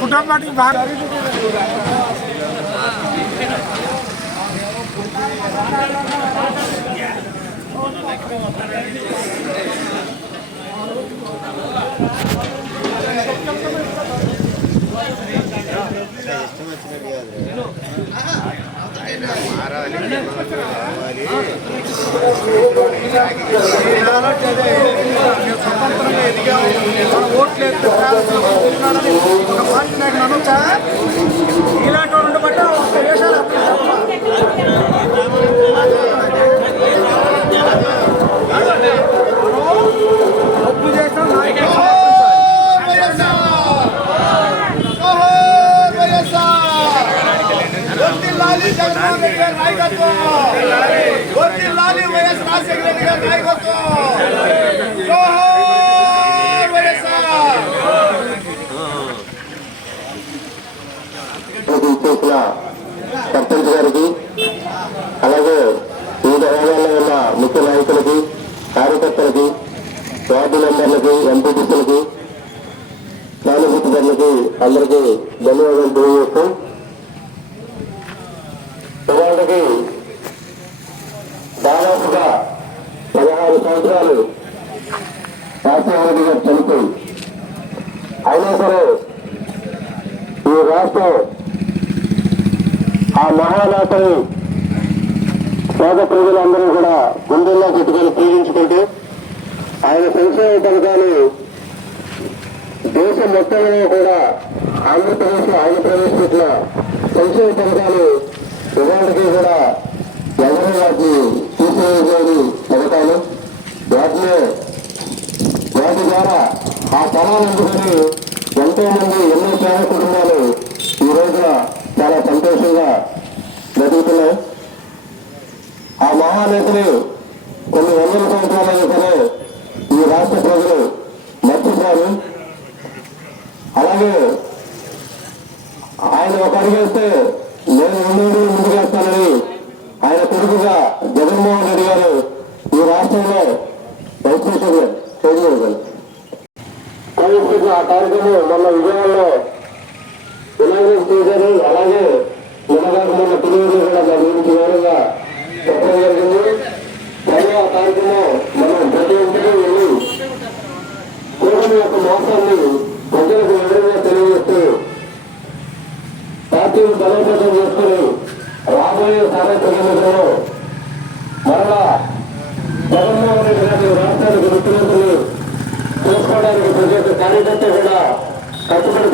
ఫుటోగ్రాఫీ బాగా స్వతంత్రంగా ఎదిగాము మన ఓట్లు అనొచ్చా ఇలాంటి వాళ్ళు బట్టి ఒక్క వేషాలు తప్పు చేస్తాం సర్పంచ్ గారికి అలాగే వివిధ హోదాల్లో ఉన్న ముఖ్య నాయకులకి కార్యకర్తలకి వార్డు మెంబర్లకి ఎంపీటీసీలకి సానుభూతిదారులకి అందరికీ ధన్యవాదాలు తెలియజేస్తూ ఇవాళకి దాదాపుగా 16 సంవత్సరాలు రాజశేఖర గారు చనిపోయి అయినా సరే ఈ రాష్ట్రం ఆ మహానేతని పేద ప్రజలందరూ కూడా గుండెల్లో పెట్టుకొని పూజించుకుంటూ ఆయన సంక్షేమ పథకాలు దేశం మొత్తంలో కూడా ఆంధ్రప్రదేశ్ లో ఆయన ప్రవేశపెట్టిన సంక్షేమ పథకాలు ఇవాళకి కూడా ఎవరు వాటిని తీసివేయలేని పథకాలు వాటి ద్వారా ఆ ఫలాన్ని అందుకొని ఎంతో మంది ఎన్నో పేద కుటుంబాలు ఈ రోజున చాలా సంతోషంగా జరుగుతున్నాయి. ఆ మహానేతలు కొన్ని వందల సంవత్సరాలైనా సరే ఈ రాష్ట్ర ప్రజలు మర్చిపోయారు. అలాగే ఆయన ఒక అడిగేస్తే నేను 2 అడుగులు ముందుకేస్తానని ఆయన కొడుకుగా జగన్మోహన్ రెడ్డి గారు ఈ రాష్ట్రంలో వైస్ ప్రెసిడెంట్ చేయగలరు. ఆ కార్యక్రమం మొన్న విజయవాడలో ఇనాగ్రేట్ చేశారు. అలాగే నిన్నగారు మొన్న తెలియదు కూడా దాని గురించి వివరంగా చెప్పడం జరిగింది. మళ్ళీ ఆ కార్యక్రమం మనం ప్రతి ఒక్కరికి వెళ్ళి కూటమి యొక్క మోసాన్ని ప్రజలకు వివరంగా తెలియజేస్తూ పార్టీని బలోపేతం చేసుకుని రాబోయే సార్వత్రిక ఎన్నికల్లో మరలా జగన్మోహన్ రెడ్డి గారి రాష్ట్రానికి ముఖ్యమంత్రిని చేసుకోవడానికి ప్రతి ఒక్క కార్యకర్త కూడా కట్టుబడి